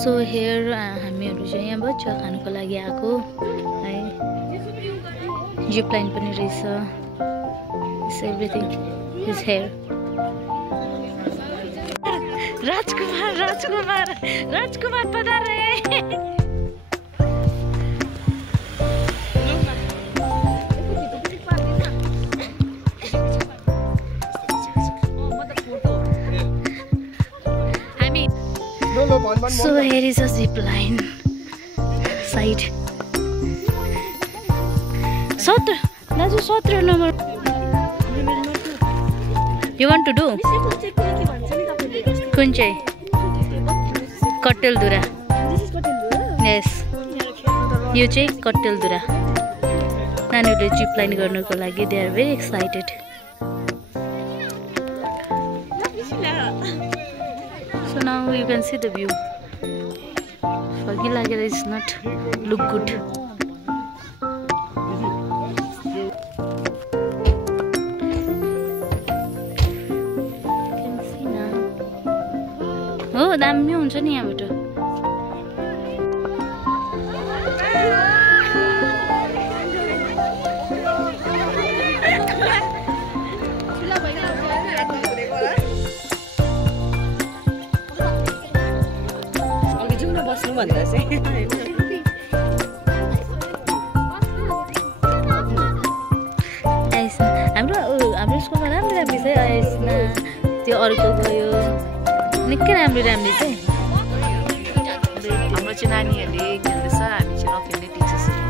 So here हामीहरू चाहिँ यहाँ बच्चा खानुको लागि आएको है। जिप लाइन पनि रहेछ। Everything is here. राजकुमार राजकुमार राजकुमार पधारे। So here is a zip line side. 17 number. You want to do? कुन चाहिँ? कट्टेलधुरा. Yes. यो चाहिँ कट्टेलधुरा. नानीहरूले जिप लाइन गर्नको लागि they are very excited. So now you can see the view. Foggy lagera is not look good. You can see now. Oh, दामी हुन्छ नि यहाँबाट. भन्दा चाहिँ हाम्रो स्कुलमा राम्रो राम्रो चाहिँ आएसना त्यो अर्को गयो निकै राम्रो राम्रो चाहिँ हाम्रो चाहिँ नानीहरूले खेल्दैछ हामी चाहिँ नखेल्ने टिचर्सहरू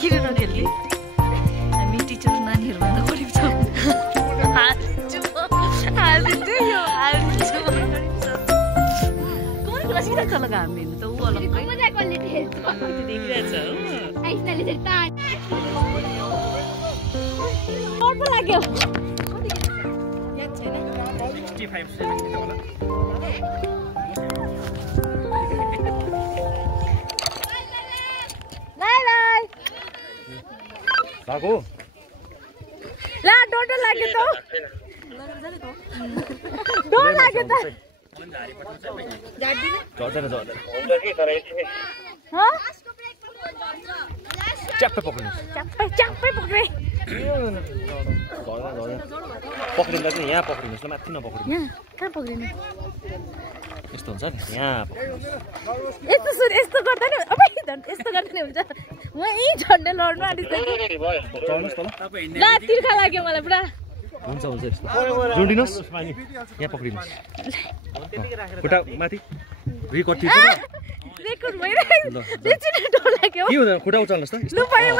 किन नखेल्ने हामी टिचर नानीहरूभन्दा गरिब छौँ लगा हामी त ऊ अलग्गै देखिरहेछ लाग्यो। ला डोटो लाग्यो त डोटो लाग्यो त च्याप्पै पक्रिनु च्याप्पै पक्रे पक्रिँदा चाहिँ यहाँ पक्रिनुहोस् न माथि नपक्रिनु यहाँ कहाँ पक्रिनु यस्तो हुन्छ नि यहाँ यस्तो गर्दा नि यस्तो गर्दा नि हुन्छ म यहीँ झन्डै लड्नु चल्नुहोस् त ल तिर्खा लाग्यो मलाई पुरा हुन्छ हुन्छ यस्तो जोडिनुहोस् यहाँ पक्रिनुहोस् खुट्टा माथि रेकर्ड थियो रेकर्ड भइरहेको डर लाग्यो के हुँदैन खुट्टा उचाल्नुहोस् त लु भयो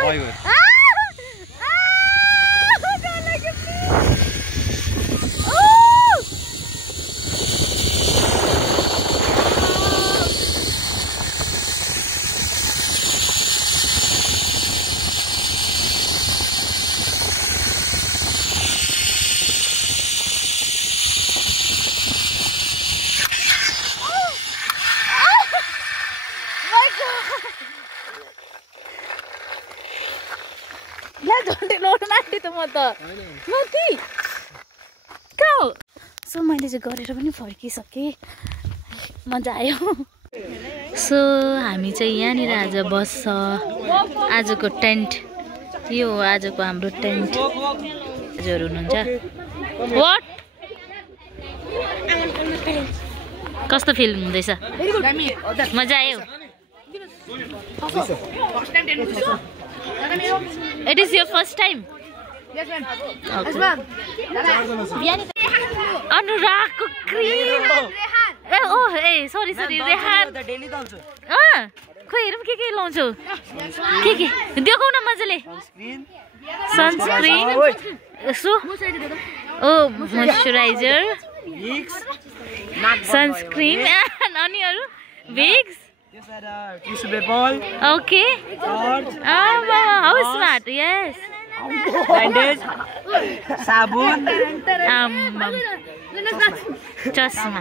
सो मैले चाहिँ गरेर पनि फर्किसकेँ मजा आयो। सो हामी चाहिँ यहाँनिर आज बस्छ आजको टेन्ट यो हो आजको हाम्रो टेन्ट हजुर हुनुहुन्छ वाट कस्तो फिल हुँदैछ मजा आयो It is your first time? Yes, ma'am. Yes, ma'am. Anurag cream. Oh, hey, sorry, Rehan. Daily also. खोइ हेरौँ के लाउँछौ के देखाउ न मजाले सनस्क्रिन यसो ओ मोइस्चराइजर सनस्क्रिन अनि अरु weeks tissue paper. Okay. How smart? Yes. Bandage. Sabun. Chasma.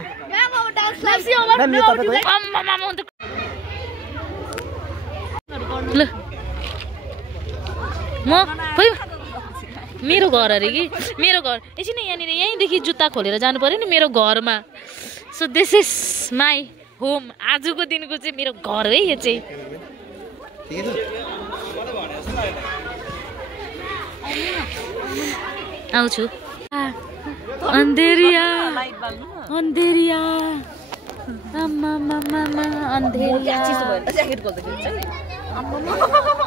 मेरो घर अरे कि मेरो घर एकछिन यहाँनिर यहीँदेखि जुत्ता खोलेर जानु पर्यो नि मेरो घरमा so this is my home आजको दिनको चाहिँ मेरो घर है यो चाहिँ आउँछु अन्धेरिया अन्धेरिया आमा अन्धेरिया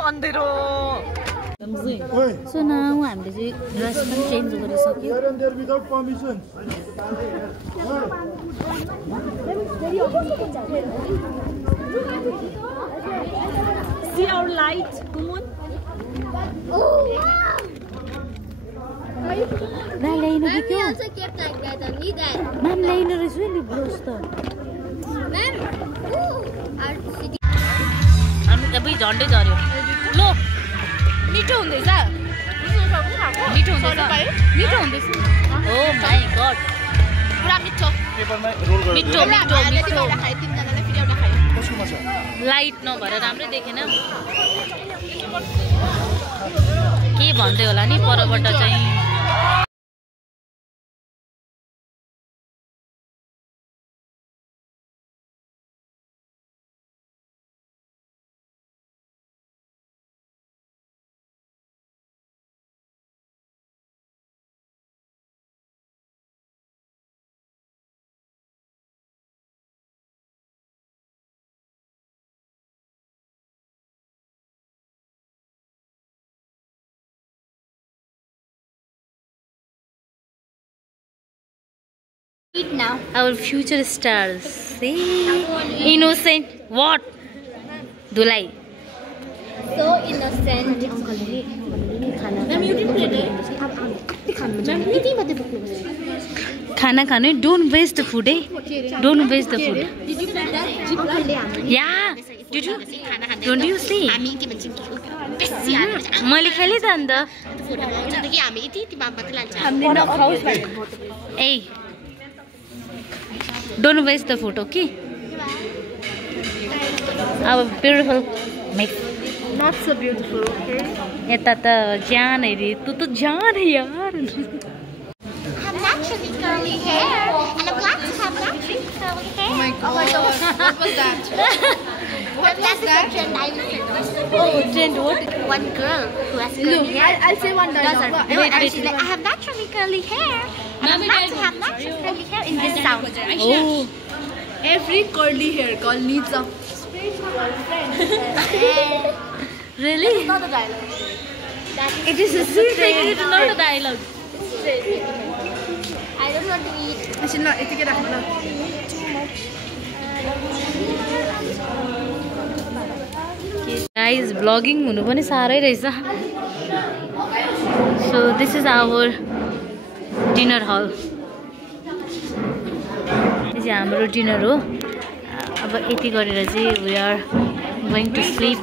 अन्धेरो सो नाउ हामीले चाहिँ ड्रेस पनि चेन्ज गरिसक्यो See our light, Kumun? ल्याइनु कि We also kept like that only that. Ma'am ल्याइनु रहेछ नि ब्लाउज त Ma'am, our city. हामी त बुइ झन्डै झऱ्यो लो मिठो हुँदैछ मिठो हुँदैछ मिठो हुँदैछ हो माई गड पुरा मिठो मिठो मिठो मिठो खायो तिनजनाले फेरि एउटा खायो लाइट नभएर राम्रै देखेन के भन्दै होला नि परबाट चाहिँ Eat now. our future stars see innocent what धुलाई So innocent. Ma'am, you didn't play it. Ma'am, यति मात्रै बोक्नुपर्छ खाना खानु डोन्ट वेस्ट द फुड है don't waste the food Did you play that? अङ्कलले हाम्रो या did you don't you see हामी के भन्छौँ बेसी हाल्छ मैले खेलेँ त अन्त फुडहरू आउँछ नि त कि हामी यति यति मात्रै लान्छ ए don't waste the food okay अब beautiful make Not so beautiful, okay? यता त जान है रे तँ त जान है यार I have naturally curly hair, and I'm glad to have naturally curly hair. Oh my god, what was that? What was that? Trend I will say. Oh, trend what? One girl who has curly hair. I'll say one dialogue. No, and she's like, I have naturally curly hair, and I'm glad to have naturally curly hair in this sound. Oh, Every curly hair girl needs a straight girlfriend. really? Not a dialogue. It is a secret. It is not a dialogue. I don't want to eat. Actually, no, it's get out. Guys, vlogging हुनु पनि साह्रै रहेछ. So this is our dinner hall. यो चाहिँ हाम्रो dinner हो. अब यति गरेर चाहिँ we are going to sleep.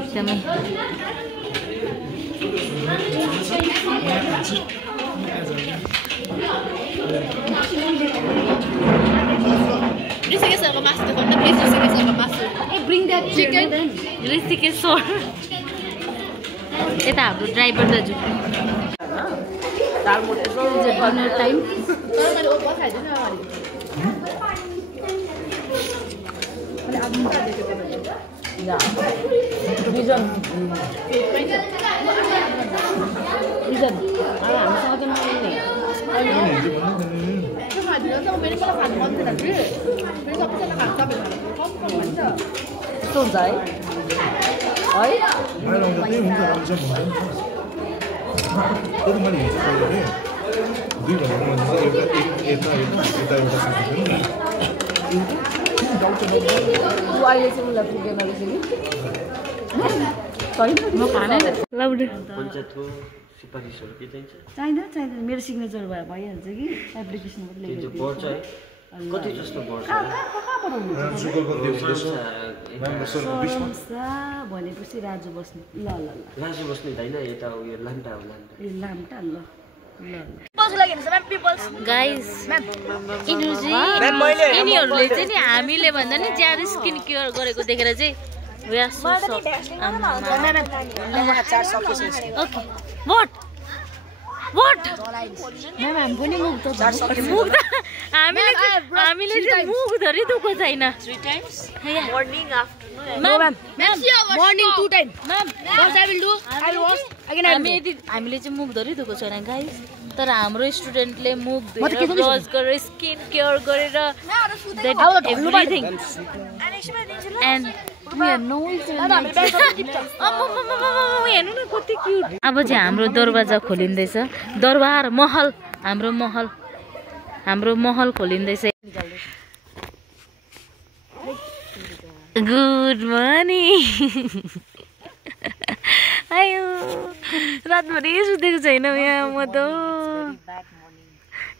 एकदमै Hey, bring that chicken. ऋषिकेश्वर यता हाम्रो ड्राइभर दाजु डिनर टाइम यस्तो हुन्छ है अहिले चाहिँ उसलाई पुगेन रहेछ कि म खानै लाउड पञ्चायतको सिफारिसहरू के चाहिन्छ चाहिँदैन मेरो सिग्नेचर भए भइहाल्छ कि एप्लिकेसन मात्रै त्यो लेखेर बढ्छ है कति जस्तो बढ्छ संस्था भनेपछि राजु बस्ने ल ल ल लाजु बस्ने होइन यता उयो लाम्टा हो लाम्टा ए लाम्टा ल ल गाइस यिनीहरूले चाहिँ नि हामीले भन्दा नि ज्यादा स्किन केयर गरेको देखेर चाहिँ ओके What? What? म्याम हामी पनि मुख त मुख त हामीले चाहिँ मुख धरि दुखो छैन 3 times Morning, afternoon. Ma'am morning 2 times ma'am what I will do I will wash again I will do. हामीले चाहिँ मुख धरि दुखो छैन गाइस तर हाम्रो स्टुडेन्टले मुख धोएर ब्रस गरेर स्किन केयर गरेर एभ्रिथिङ एन्ड हेर्नु न कति क्युट अब चाहिँ हाम्रो दरवाजा खोलिँदैछ दरबार महल हाम्रो महल खोलिँदैछ गुड मर्निङ आयो रातभरि सुतेको छैन यहाँ म त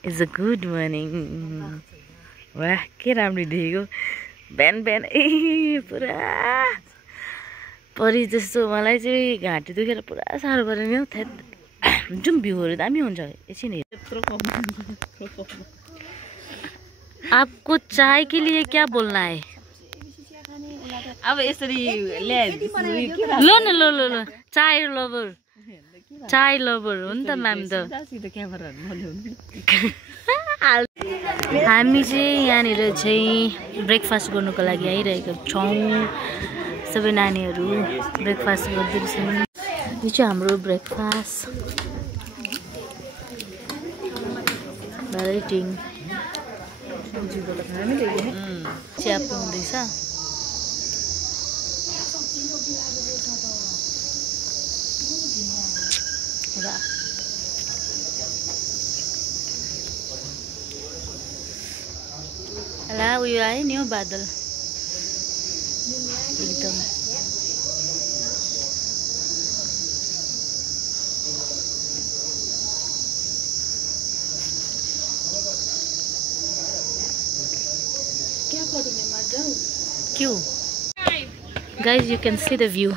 इट्स अ गुड मर्निङ वाह के राम्रो देखेको बिहान बिहान ए पुरा परि जस्तो मलाई चाहिँ घाँटी दुखेर पुरा साह्रो पऱ्यो नि हौ थ्याट जुन भ्यूहरू दामी हुन्छ एकछिन आपको चाय के लिए क्या बोलना है अब यसरी ल्याए ल न ल ल ल चाय लभर हो नि त म्याम त हामी चाहिँ यहाँनिर चाहिँ ब्रेकफास्ट गर्नुको लागि आइरहेको छौँ सबै नानीहरू ब्रेकफास्ट गर्दैछन् यो चाहिँ हाम्रो ब्रेकफास्ट भेराइटिङ चिया पिउँदैछ ला उयो आयो नि हौ बादल एकदम क्यों guys you can see the view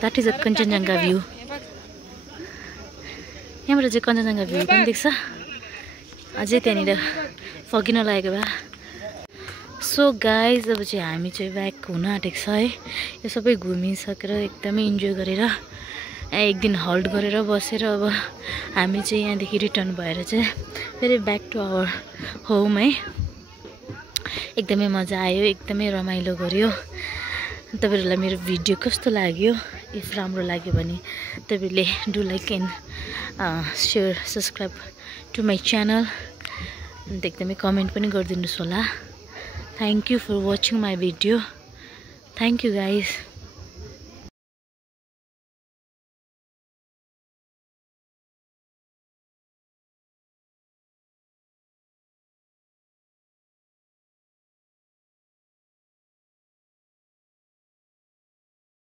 that is a Kanchenjunga view यहाँबाट चाहिँ कञ्चनजङ्घा भ्यू पनि देख्छ अझै त्यहाँनिर फगिन लागेको भए सो गाइज अब चाहिँ हामी चाहिँ ब्याक हुन आँटेको छ है यो सबै घुमिसकेर एकदमै इन्जोय गरेर एक दिन हल्ट गरेर बसेर अब हामी चाहिँ यहाँदेखि रिटर्न भएर चाहिँ फेरि ब्याक टु आवर होम है एकदमै मजा आयो एकदमै रमाइलो गर्यो तपाईहरुलाई मेरो भिडियो कस्तो लाग्यो इफ राम्रो लाग्यो भने तपाईहरुले do like and share subscribe to my channel अनि एकदमै कमेन्ट पनि गरिदिनुस् होला thank you for watching my video thank you guys